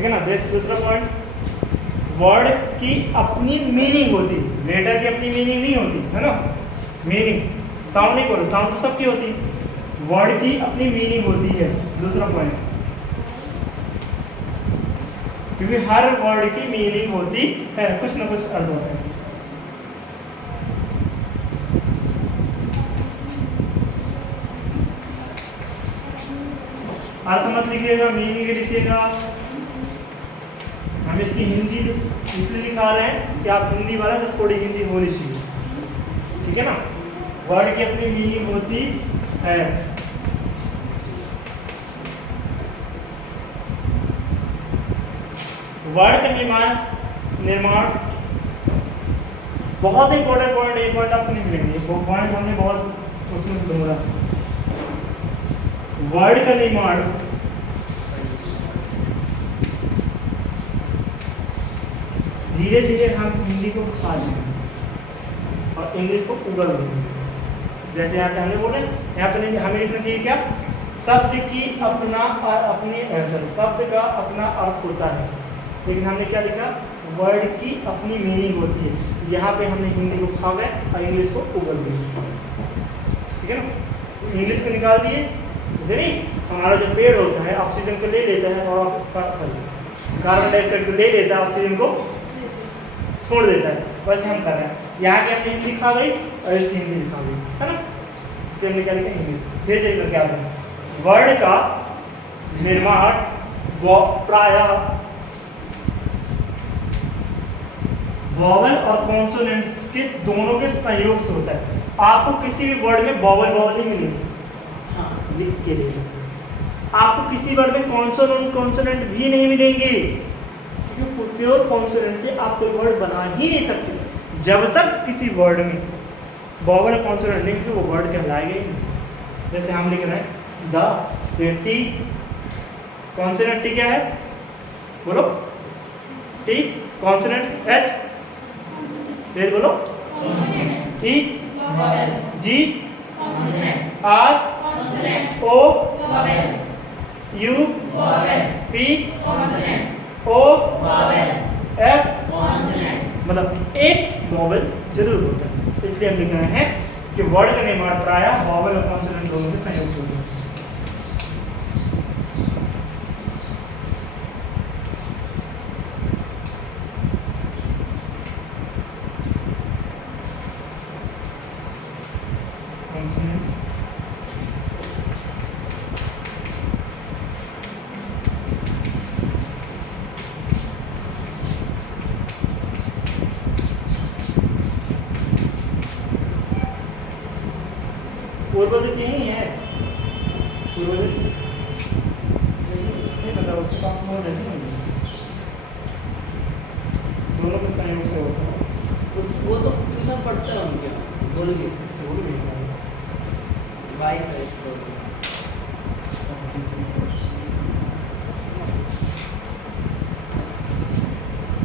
ठीक है ना। दूसरा पॉइंट, वर्ड की अपनी मीनिंग होती है, लेटर की अपनी मीनिंग नहीं होती है ना। मीनिंग, साउंड नहीं बोलो, साउंड तो सबकी होती है, वर्ड की अपनी मीनिंग होती है। दूसरा पॉइंट, क्योंकि हर वर्ड की मीनिंग होती है, कुछ ना कुछ अर्थ होता है। अर्थ मत लिखिएगा, मीनिंग लिखिएगा। हम इसकी हिंदी इसलिए निकाल रहे हैं कि आप हिंदी वाला तो थोड़ी हिंदी होनी चाहिए, ठीक है ना। वर्ड की अपनी मीनिंग होती है। वर्ड का निर्माण बहुत इंपॉर्टेंट पॉइंट, एक पॉइंट आपको नहीं मिलेंगे, वो पॉइंट हमने बहुत उसमें से ढूंढा। वर्ड का निर्माण धीरे धीरे हम हिंदी को खा जाएंगे और इंग्लिश को उगल देंगे। जैसे यहाँ पे हमने बोले, यहाँ पे हमें लिखना चाहिए क्या, शब्द की शब्द का अपना अर्थ होता है, लेकिन हमने क्या लिखा, वर्ड की अपनी मीनिंग होती है। यहाँ पे हमने हिंदी को खा गए और इंग्लिश को उगल दिए, ठीक है ना। इंग्लिश को निकाल दिए, जैसे नहीं, हमारा जो पेड़ होता है ऑक्सीजन को ले लेता है और कार्बन डाइऑक्साइड को ले लेता है, ऑक्सीजन को छोड़ देता है, वैसे हम कर रहे हैं। यहाँ के हमने हिंदी खा गई और इसकी हिंदी लिखा गई, है ना। इसलिए हमने क्या लिखा, इंग्लिश। धीरे धीरे करके आता है। वर्ड का निर्माण प्रायः वॉवल और कॉन्सोनेंट्स के दोनों के संयोग से होता है। आपको किसी भी वर्ड में वॉवल नहीं मिलेगी, हाँ लिख के ले। आपको किसी वर्ड में कॉन्सोनेंट भी नहीं मिलेंगे, क्योंकि प्योर कॉन्सोनेंट से आप कोई वर्ड बना ही नहीं सकते जब तक किसी वर्ड में वॉवल और कॉन्सोनेंट नहीं, तो वो वर्ड कहलाएगा ही नहीं। जैसे हम लिख रहे हैं द, टी, कॉन्सोनेंट टी क्या है, बोलो, टी कॉन्सोनेंट, एच तेज बोलो, E, G, R, O, U, P, O, F, मतलब एक वॉवल जरूर होता है। इसलिए हम लिख रहे हैं कि वर्ड का निर्माण प्रायः वॉवल और कॉन्सोनेंट दोनों के संयोग से होता है। पूर्वज यही है, पूर्वज नहीं पता, उसके पास में रहते हैं, दोनों के संयोग से होता है। वो तो ट्यूशन पढ़ते हैं उनके, बोलिए वाइस है इसको।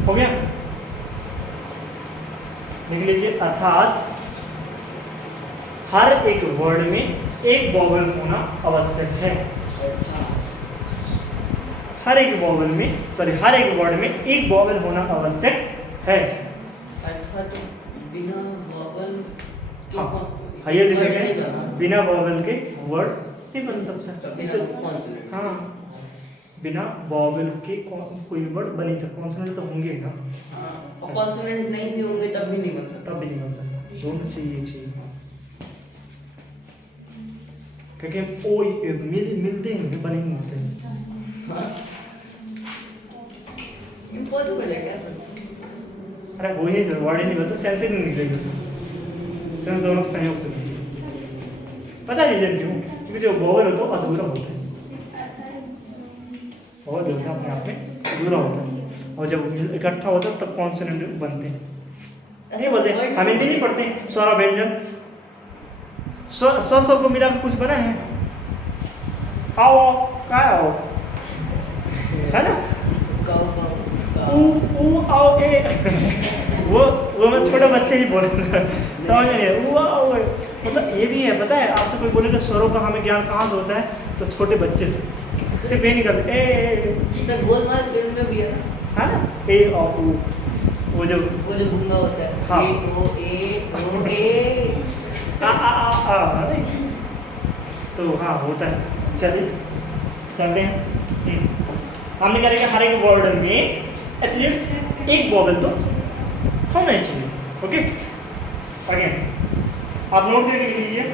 हो गया, लिख लीजिए। अर्थात हर एक वर्ड में एक वॉवल होना आवश्यक है। हर एक वॉवल में, हर एक वर्ड में एक वॉवल होना आवश्यक है। अर्थात बिना वॉवल के हाँ, ये लिख सकते हैं, बिना वॉवल के वर्ड नहीं बन सकता। हाँ, बिना वॉवल के कोई वर्ड बन नहीं सकता। कॉन्सोनेंट तो होंगे ना, और कॉन्सोनेंट नहीं भी होंगे तब भी नहीं बन सकता। तब भी नहीं बन सकता, दोनों चाहिए। क्योंकि ओ मिलते हैं, बने नहीं होते हैं। इम्पॉसिबल है क्या सर? अरे वो ही सर, वर्ड ही नहीं बता, सेंस ही नहीं निकलेगी उसमें। सेंस दोनों के संयोग से मिलती है। पता है रीजन क्यों? क्योंकि जो वॉवल होता है अधूरा होता है, वॉवल होता है अपने आप में अधूरा होता है, और जब इकट्ठा होता है तब कॉन्सोनेंट बनते हैं। नहीं बोलते, हम हिंदी नहीं पढ़ते स्वर और व्यंजन, स्वर को मिला के कुछ बना है। आओ क्या आओ, है ना, ऊ आओ ए वो मैं छोटे बच्चे ही बोल रहे समझ नहीं, ऊ आओ। मतलब ये भी है, पता है, आपसे कोई बोलेगा स्वरों का हमें ज्ञान कहाँ से होता है, तो छोटे बच्चे से सिर्फ ये नहीं करते। सर गोलमाल फिल्म में भी है ना? है ना, ए और ओ, वो जो गूंगा होता है। हाँ। ए ओ ए आ नहीं, तो हाँ होता है। चलिए चलते हैं। हमने क्या देखा, हर एक वर्ड में एथलीट्स एक वॉवल तो होना ही चाहिए। ओके, अगेन आप नोट करके लिख लीजिए।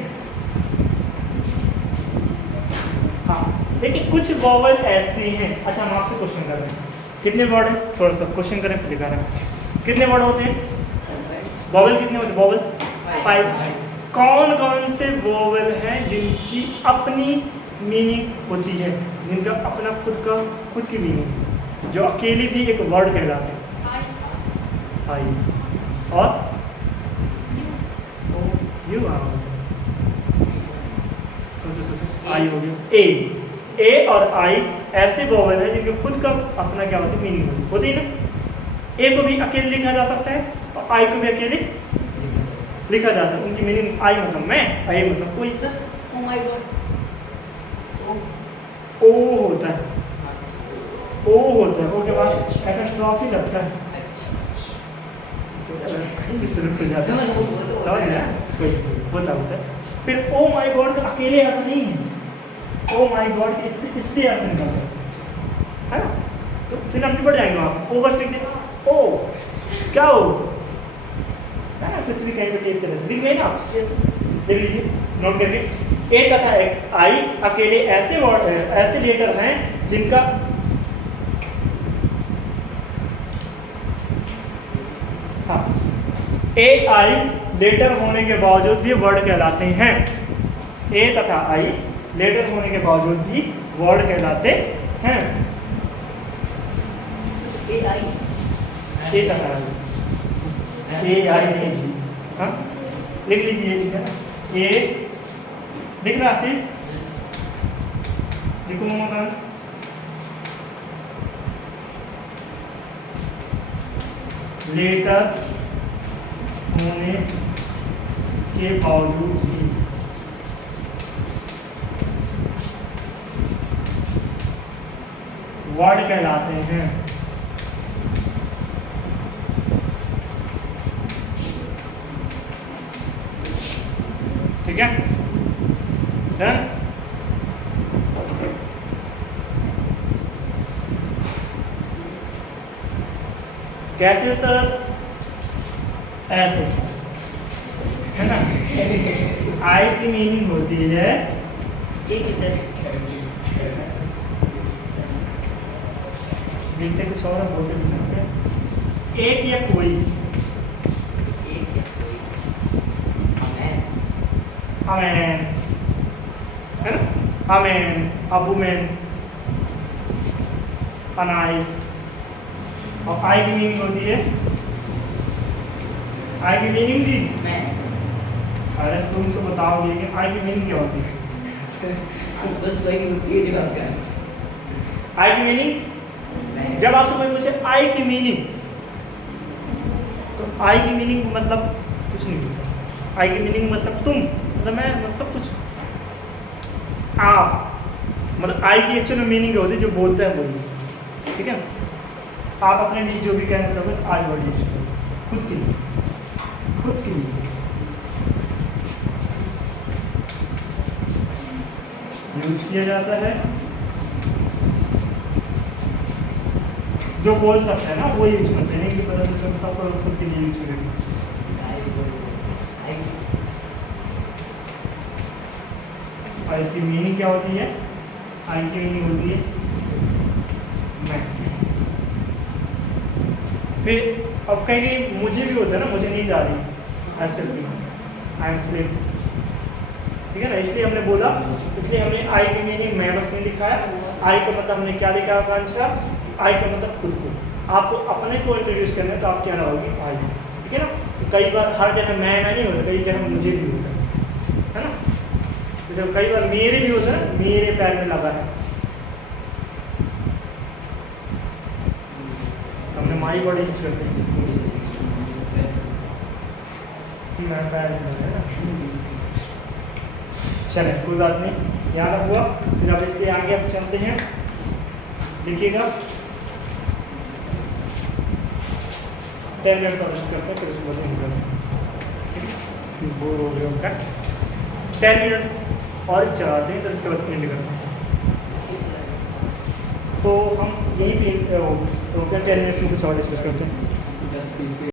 हाँ, लेकिन कुछ वॉवल ऐसे हैं। अच्छा, हम आपसे क्वेश्चन कर रहे हैं, कितने वर्ड हैं, थोड़ा सा क्वेश्चन करें फिर दिखा रहे हैं। कितने वर्ड होते हैं वॉवल, कितने होते हैं वॉवल? 5। कौन कौन से वॉवल हैं जिनकी अपनी मीनिंग होती है, जिनका अपना खुद की मीनिंग, जो अकेले भी एक वर्ड कहलाते हैं? आई और यू। सोचो, आई हो गया, ए और आई ऐसे वॉवल हैं जिनके खुद का अपना क्या होती है, मीनिंग होती है ना। ए को भी अकेले लिखा जा सकता है और आई को भी अकेले लिखा जा सकता है। उनकी मीनिंग आई मतलब मैं, आई मतलब कोई। सर, ओ माय गॉड, ओ होता है, ओ होता है, ओ के बाद एपिस्ट्रॉफी लगता है, कहीं भी शुरू हो जाता है, समझ गया? होता है। फिर ओ माय गॉड का अकेले अर्थ नहीं है, ओ माय गॉड इससे अर्थ निकलता है ना। तो फिर हम निपट जाएंगे, आप ओ बस लिख दें, ओ क्या हो है ना, कुछ भी कहीं पे लिखते रहते, लिख लेना आप, लिख लीजिए नोट करके। ए तथा आई अकेले ऐसे वर्ड, ऐसे लेटर हैं जिनका हाँ, ए आई लेटर होने के बावजूद भी वर्ड कहलाते हैं। ए तथा आई लेटर होने के बावजूद भी वर्ड कहलाते हैं। ए आई तथा आई, ए आई नहीं जी, हाँ लिख लीजिए, ठीक है ना। ए लिख रहा आशीष, लिखो मकान। लेटर होने के बावजूद भी वर्ड कहलाते हैं। ठीक है, डन। कैसे सर? ऐसे सर, है ना। आई की मीनिंग होती है एक ही सर, मिलते कुछ और बोलते कुछ और हैं। एक या कोई, एक या कोई, अमेन, अमेन है ना, अमेन, अबूमेन, अनाई। और आई की मीनिंग होती है, आई की मीनिंग जी, मैं। अरे तुम तो बताओगे कि आई की मीनिंग क्या होती है। बस वही होती है जो आपका। आई की मीनिंग, जब आपसे कोई पूछे आई की मीनिंग, तो आई की मीनिंग मतलब कुछ नहीं होता। आई की मीनिंग मतलब तुम, मतलब मैं, मतलब सब कुछ। आप मतलब आई की एक्चुअल में मीनिंग होती है जो बोलते हैं वही, ठीक है। आप अपने लिए जो भी कहना चाहोगे आई वर्ड यूज करो, खुद के लिए, खुद के लिए यूज किया जाता है। जो बोल सकते हैं ना वो यूज करते हैं, कि पता नहीं सब खुद के लिए यूज करेंगे। और इसकी मीनिंग क्या होती है? आई की मीनिंग होती है मैं। फिर अब कहीं मुझे भी होता है ना, मुझे नींद आ रही है, I am sleeping, I am sleep, ठीक है ना। इसलिए हमने बोला, इसलिए हमने आई की मीनिंग मैं बस नहीं लिखा है। आई का मतलब हमने क्या लिखा आकांक्षा? आई का मतलब खुद को। आपको अपने को इंट्रोड्यूस करना है तो आप क्या रहोगे? आई, ठीक है ना। तो कई बार हर जगह मैं नहीं होता, कई जगह मुझे भी होता है ना। जैसे कई बार मेरे भी होता है, मेरे पैर में लगा है, हमने माई वर्ड यूज करते हैं, मेरा पैर में लगा है ना। चले कोई बात नहीं, याद हुआ। फिर अब इसके आगे आप चलते हैं, देखिएगा 10 मिनट्स और रेस्ट करते हैं, फिर उसके बाद एंड करते हैं। ठीक है, बोर हो गया उनका। 10 मिनट्स और चलाते हैं, फिर उसके बाद एंड करते हैं। तो हम यहीं पे रोकते हैं, 10 मिनट्स में कुछ और डिस्कस करते हैं।